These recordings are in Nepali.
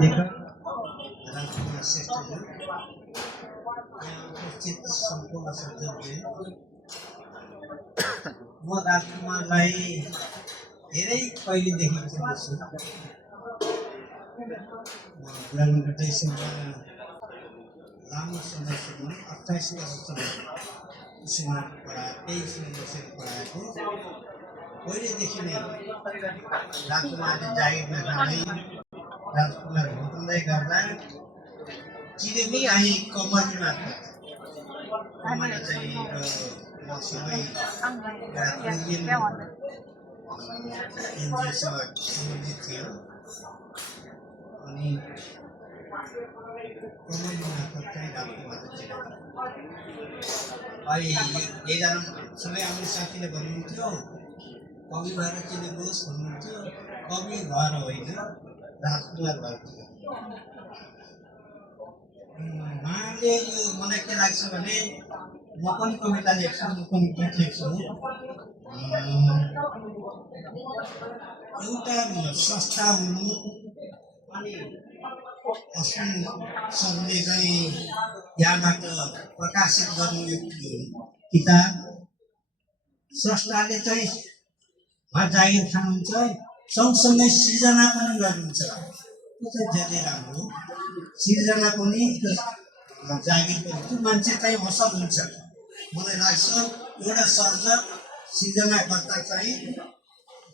लेखक राजकुमार श्रेष्ठजी, यहाँ उपस्थित सम्पूर्ण सज्जनले, म राजकुमारलाई धेरै पहिलेदेखि चिन्दैछु। म ग्रामीणसँग लामो समयसम्म 28 वर्षसम्म स्कुलमा पढाएको, त्यही स्कुलमा बसेर पढाएको। पहिलेदेखि नै राजकुमारले जागिरमा जाँदै राजकुमार हुँदै गर्दा चिनेको चाहिँ कमली मात्र। कमली चाहिँ मसँगै एनजिओसँग सम्बन्धित थियो अनि कमली मार्फत चाहिँ राजकुमारले चिनेको। अहिले एकजना सँगै आउने साथीले भन्नुहुन्थ्यो कवि भएर चिनेकोस् भन्नुहुन्थ्यो। कवि भएर होइन, राजकुमार भएर चिनेको। उहाँले यो मलाई के लाग्छ भने म पनि कविता लेख्छु, म पनि गीत लेख्छु। एउटा संस्था हुनु अनि अश्विन सरले चाहिँ यहाँबाट प्रकाशित गर्नु यो किताब संस्थाले चाहिँ जागिर खानुहुन्छ, सँगसँगै सिर्जना पनि गर्नुहुन्छ। त्यो चाहिँ धेरै राम्रो। सिर्जना पनि जागिर पनि, त्यो मान्छे चाहिँ असल हुन्छ। मलाई लाग्छ एउटा सर्जक सिर्जनाकर्ता चाहिँ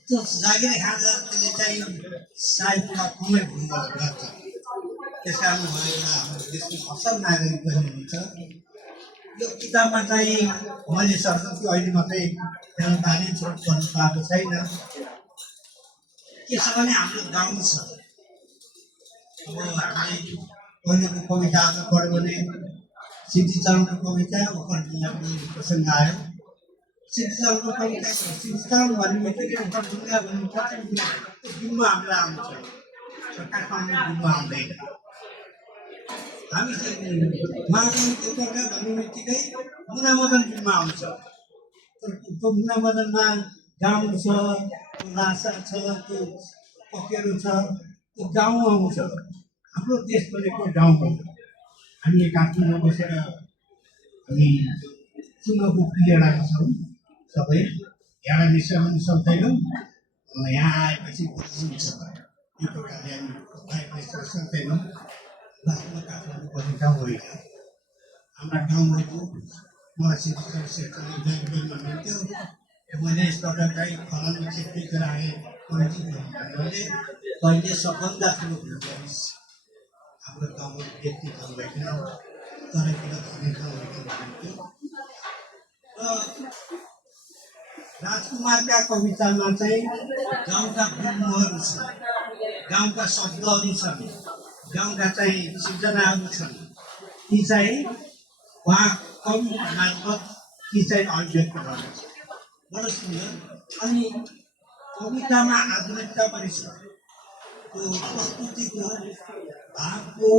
त्यो जागिर खाँदा त्यसले चाहिँ सायदमा कमै भूल गर्छ। त्यस कारण उहाँ एउटा हाम्रो देशको असल नागरिक पनि हुनुहुन्छ। यो किताबमा चाहिँ मैले सर्जकको अहिले मात्रै त्यहाँ बानी छोड गर्नु पाएको छैन। के छ भने हाम्रो गाउँ छ। अब हामीले पहिलेको कविताहरू पढ्यो भने सिद्धिचरणको कविता उपर प्रसङ्ग आयो। सिद्धिचरणको कविता सिद्धिचरण भन्ने बित्तिकै उपर ढुङ्गा भन्ने गुम्बा हामीलाई आउँछ। सरकार पाउने गुम्बा आउँदैन। हामी महाकविको कविता भन्ने बित्तिकै मुनामदन गुम्बा आउँछ। त्यो मुनामदनमा गाउँ छ, लासा छ, त्यो पकेरो छ, त्यो गाउँ आउँछ। हाम्रो देश भनेको गाउँ हो। हामीले काठमाडौँ बसेर हामी चुनावको पिरियडमा छौँ सबै। यहाँ निश्चय पनि सक्दैनौँ। यहाँ आएपछि बुझिन्छ। यो प्रकारले हामी आएपछि सक्दैनौँ। आफ्नो काठमाडौँ पर्ने गाउँ होइन। हाम्रा गाउँहरू मलाई सिद्धिचरण श्रेष्ठले जयगुण भन्नुहुन्थ्यो। मैले यसपल्ट चाहिँ फलानु क्षेत्रीको राखेँ कमिटी भन्नाले कहिले सबभन्दा ठुलो भूल गरिस्। हाम्रो गाउँमा व्यक्ति भन्दैन, तर किन भन्ने ठाउँहरू भन्नुहुन्थ्यो। र राजकुमारका कवितामा चाहिँ गाउँका गुम्बहरू छन्, गाउँका शब्दहरू छन्, गाउँका चाहिँ सिर्जनाहरू छन्। ती चाहिँ उहाँ कवि मार्फत ती चाहिँ अभिव्यक्त गर्दछ। बडो सुन्दर। अनि कवितामा आधुनिकता पनि छ। त्यो प्रस्तुतिको भावको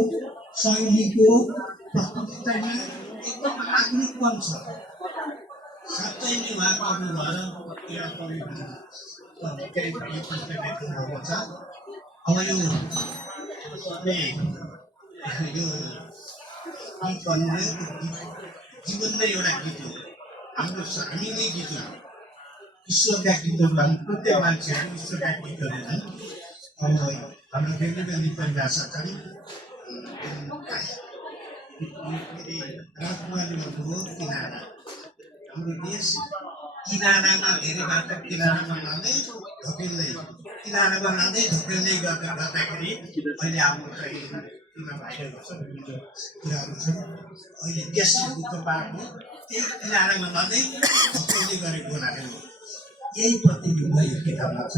शैलीको प्रस्तुति चाहिँ एकदम आधुनिकपन छ। साँच्चै नै उहाँ कवि भएर एउटा कवि लेख्नुभएको छ। अब यो गीत भन्ने जीवन नै एउटा गीत हो। हाम्रो हामी नै गीत हो। ईश्वरका गीतहरू हामी प्रत्येक मान्छेहरू ईश्वरका गीतहरू हुन्। अब हाम्रो बेग्लै बेग्लै परिभाषा छन्। राजकुमारले भन्नुभयो किनारा। हाम्रो देश किनारामा धेरैबाट किनारामा लाँदै धकेल्दै गर्दाखेरि अहिले हाम्रो चाहिँ किन भइरहेको छ विभिन्न कुराहरू छन्। अहिले देश दुःख पाएको त्यही किनारामा लाँदै धकेल्दै गरेको हुनाले हो। यही प्रतिबिम्ब यो किताबमा छ।